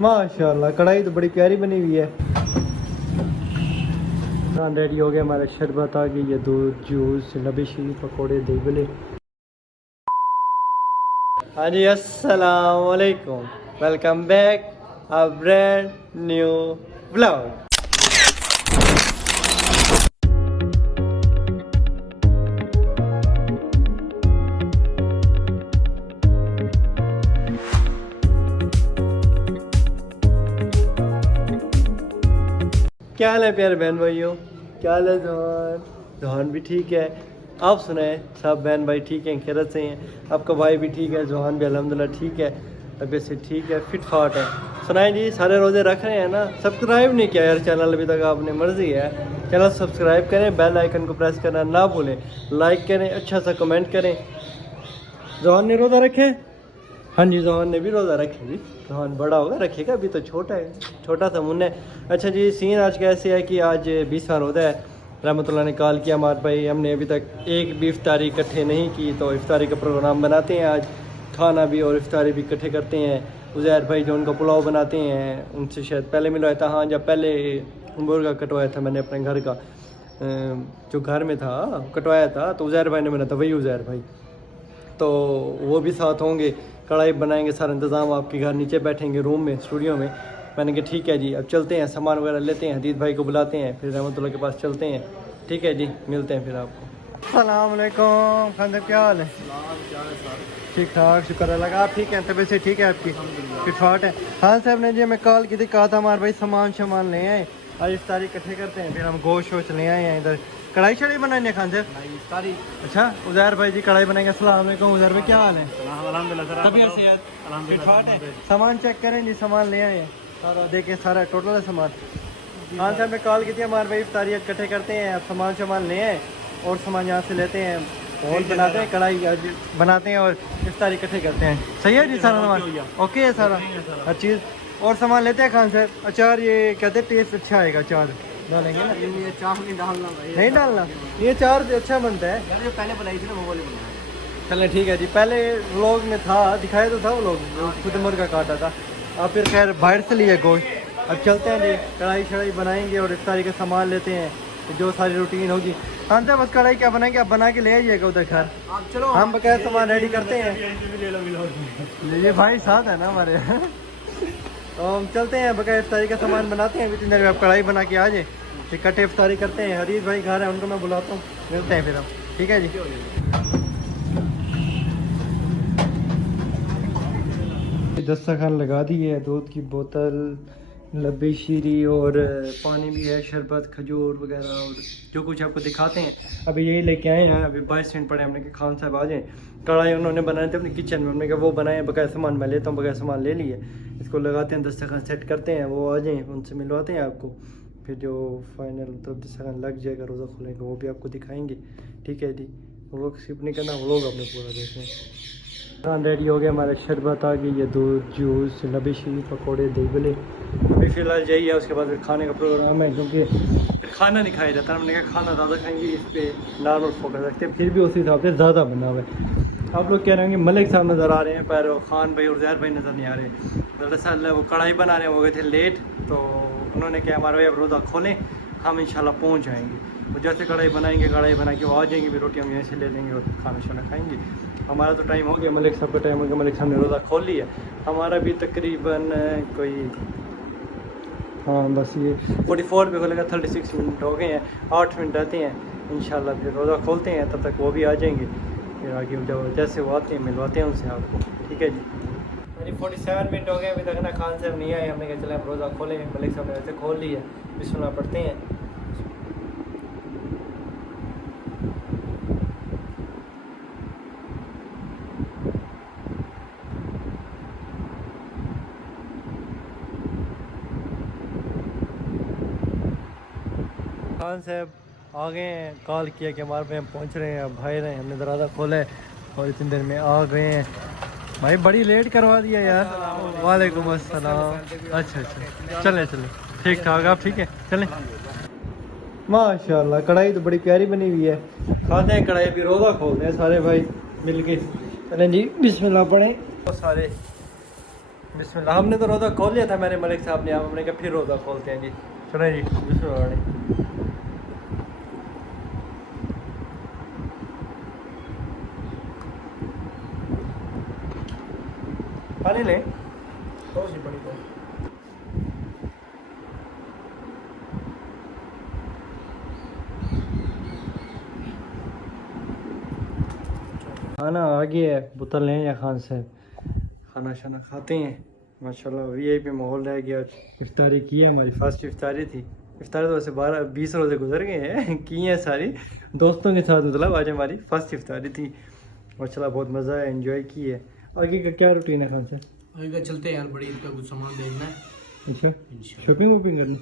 माशाल्लाह कढ़ाई तो बड़ी प्यारी बनी हुई है। रेडी हो गया हमारा शरबत आ गई, ये दूध जूस लबेशी पकौड़े दही भले। हाँ जी अस्सलाम वालेकुम, welcome back a brand new vlog. क्या हाल है प्यारे बहन भाइयों, क्या हाल है जहान? जहान भी ठीक है, आप सुनाएं सब बहन भाई ठीक हैं, खैरत से हैं? आपका भाई भी ठीक है, जहान भी अल्हम्दुलिल्लाह ठीक है, तबीयत से ठीक है, फिट फाट है। सुनाएं जी, सारे रोज़े रख रहे हैं ना? सब्सक्राइब नहीं किया यार चैनल अभी तक आपने, मर्ज़ी है चैनल सब्सक्राइब करें, बेल आइकन को प्रेस करना ना भूलें, लाइक करें, अच्छा सा कमेंट करें। जहान ने रोज़ा रखे? हाँ जी जहान ने भी रोज़ा रखे जी। जहान बड़ा होगा रखेगा, अभी तो छोटा है, छोटा सा मुन्ना है। अच्छा जी सीन आज कैसे है कि आज 20वां रोज़ा है। रहमतुल्लाह ने कॉल किया हमारे भाई, हमने अभी तक एक भी इफ्तारी इकट्ठे नहीं की, तो इफ्तारी का प्रोग्राम बनाते हैं आज, खाना भी और इफ्तारी भी इकट्ठे करते हैं। उज़ैर भाई जो उनका पुलाव बनाते हैं, उनसे शायद पहले मिलवाया था। हाँ जब पहले मुर्गा कटवाया था मैंने अपने घर का, जो घर में था कटवाया था, तो उज़ैर भाई ने बना था, वही उज़ैर भाई, तो वो भी साथ होंगे, कढ़ाई बनाएंगे, सारा इंतज़ाम आपके घर नीचे बैठेंगे रूम में स्टूडियो में। मैंने कहा ठीक है जी, अब चलते हैं, सामान वगैरह लेते हैं, हदीद भाई को बुलाते हैं, फिर रहमतुल्लाह के पास चलते हैं। ठीक है जी, मिलते हैं फिर आपको। अस्सलाम वालेकुम खान साहब, क्या हाल है? ठीक ठाक शुक्र अल्लाह का, आप ठीक हैं? तबीयत से ठीक है आपकी? फिट फाट है। खान साहब ने जी हमें कॉल की थी, कहा था हमारे भाई सामान ले आए, आज इफ्तारी इकट्ठे करते हैं, फिर हम गोश्त वोश्त ले आए हैं इधर। कढ़ाई शढ़ाई बनाएंगे खान साहब? अच्छा उज़ैर भाई जी कढ़ाई बनाएंगे। अस्सलाम वालेकुम उज़ैर भाई, क्या हाल है? तबीयत सेहत फिट फाट है? सामान चेक करें जी, सामान ले आए हैं सारा, देखें सारा टोटल है सामान। खान साहब ने कॉल की थी हमारे भाई इफ्तारी इकट्ठे करते हैं, सामान ले आए और सामान यहाँ से लेते हैं, होल बनाते हैं, कढ़ाई बनाते हैं और इफ्तारी इकट्ठे करते हैं। सही है जी सारा सामान ओके है सारा हर चीज़, और सामान लेते हैं खान साहब। अचार ये कहते हैं टेस्ट अच्छा आएगा, अचार डालेंगे ना? ये चार नहीं डालना, ये चार अच्छा बनता है, जो पहले बनाई थी ना वो वाली बनाई। चलें ठीक है जी, पहले व्लॉग में था दिखाया तो था वो लोग खुद मुर्गा काटा था, अब फिर खैर बाहर से लिए गोश्त। अब चलते हैं जी, कढ़ाई शढ़ाई बनाएंगे और इफ्तारी का सामान लेते हैं, जो सारी रूटीन होगी। हाँ तो बस कढ़ाई क्या बनाएंगे, आप बना के ले आइएगा उधर घर, चलो हम बकाया सामान रेडी करते हैं। ये भाई साथ है ना हमारे तो हम चलते हैं बकाया इफ्तारी का सामान बनाते हैं, इतनी देर में आप कढ़ाई बना के आ जाए, इकट्ठे इफ्तारी करते हैं। हरीश भाई घर है, उनको मैं बुलाता हूँ, मिलते हैं फिर हम। ठीक है जी। दस्तरखान लगा दी है, दूध की बोतल, लब्बी शीरी और पानी भी है, शरबत खजूर वगैरह और जो कुछ आपको दिखाते हैं। अभी यही लेके आए हैं, अभी 22 मिनट पड़े, हमने कहा खान साहब आ जाएँ। कढ़ाई उन्होंने बनाए थे अपने किचन में, हमने कहा वो बनाए, बकाया सामान मैं लेता हूँ, बकाया सामान ले लिए, इसको लगाते हैं, दस्तरखान सेट करते हैं, वो आ जाएँ, उनसे मिलवाते हैं आपको, फिर जो फाइनल तो दस्तरखान लग जाएगा, रोज़ा खुलेगा, वो भी आपको दिखाएंगे। ठीक है जी, व्लॉग स्किप नहीं करना, व्लॉग आपने पूरा देखना है। रेडी हो गया हमारा शरबत आ गई, ये दूध जूस लबेशी पकौड़े दही भले। अभी फ़िलहाल यही है, उसके बाद फिर खाने का प्रोग्राम है, क्योंकि फिर खाना नहीं खाया जाता, हमने कहा खाना ज़्यादा खाएंगे, इस पर नॉर्मल फोकस रखते हैं, फिर भी उस हिसाब से ज़्यादा बना हुआ है। आप लोग कह रहे होंगे मलिक साहब नज़र आ रहे हैं पर खान भाई और ज़ैर भाई नज़र नहीं आ रहे। दरअसल वो कढ़ाई बना रहे हो गए थे लेट, तो उन्होंने कहा हमारा भाई अब रोज़ा खोलें, हम इंशाल्लाह पहुँच जाएंगे। वो जैसे कढ़ाई बनाएंगे, कढ़ाई बना के वो आ जाएंगे, फिर रोटी हम यहीं से ले लेंगे और खाना शाना खाएंगे। हमारा तो टाइम हो गया, मलिक साहब का टाइम हो गया, मलिक साहब ने रोज़ा खोल लिया। हमारा भी तकरीबन कोई हाँ बस ये 44 पे खोलेगा, 36 मिनट हो गए हैं, 8 मिनट रहते हैं, इंशाल्लाह फिर रोज़ा खोलते हैं, तब तक वो भी आ जाएंगे, फिर आगे जब जैसे वो आते हैं मिलवाते हैं उनसे आपको। ठीक है जी। मेरी 47 मिनट हो गए, अभी तक ना खान साहब नहीं आए, हमने कहा चले हम रोज़ा खोलें, मलिक साहब ने वैसे खोल लिया, बिस्मिल्लाह पढ़ते हैं। खान साहब आ गए हैं, कॉल किया कि हमारे पे हम पहुंच रहे हैं, अब भाई रहे, हमने दरवाज़ा खोला है और इतनी देर में आ गए हैं। भाई बड़ी लेट करवा दिया यार। वालेकुम अस्सलाम। अच्छा चले ठीक ठाक, आप ठीक है? चलें। माशाल्लाह कढ़ाई तो बड़ी प्यारी बनी हुई है। खाते हैं कढ़ाई, भी रोज़ा खोलते हैं सारे भाई मिल के। चलें जी, बिस्मिल्लाह पढ़ें। तो सारे बिस्मिल्लाह। हमने तो रोज़ा खोल लिया था मेरे मलिक साहब ने, हमने कहा फिर रोज़ा खोलते हैं जी। चलो जी बिस्मिल्लाह। पानी लें। खाना आ गया है, बोतल लें या खान साहब खाना शाना खाते हैं। माशाल्लाह वीआईपी माहौल रह गया। इफ्तारी की है, हमारी फर्स्ट इफ्तारी थी। इफ्तारी तो वैसे 12-20 रोज़े गुजर गए हैं की हैं सारी दोस्तों के साथ, मतलब आज हमारी फर्स्ट इफ्तारी थी। माशाल्लाह बहुत मज़ा है, एंजॉय की है। आगे का क्या रूटीन है खान साहब? आगे का चलते हैं यार, बड़ी ईद का कुछ सामान देखना है। अच्छा शॉपिंग वॉपिंग करनी?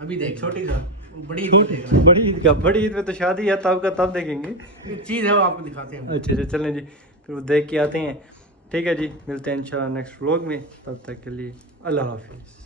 अभी देख छोटी सा बड़ी ईद का देखना है। बड़ी ईद में तो शादी है, तब का तब देखेंगे। एक चीज़ है वो आपको दिखाते हैं। अच्छा चलें जी, फिर वो देख के आते हैं। ठीक है जी, मिलते हैं इंशाल्लाह नेक्स्ट व्लॉग में। तब तक के लिए अल्लाह हाफिज़।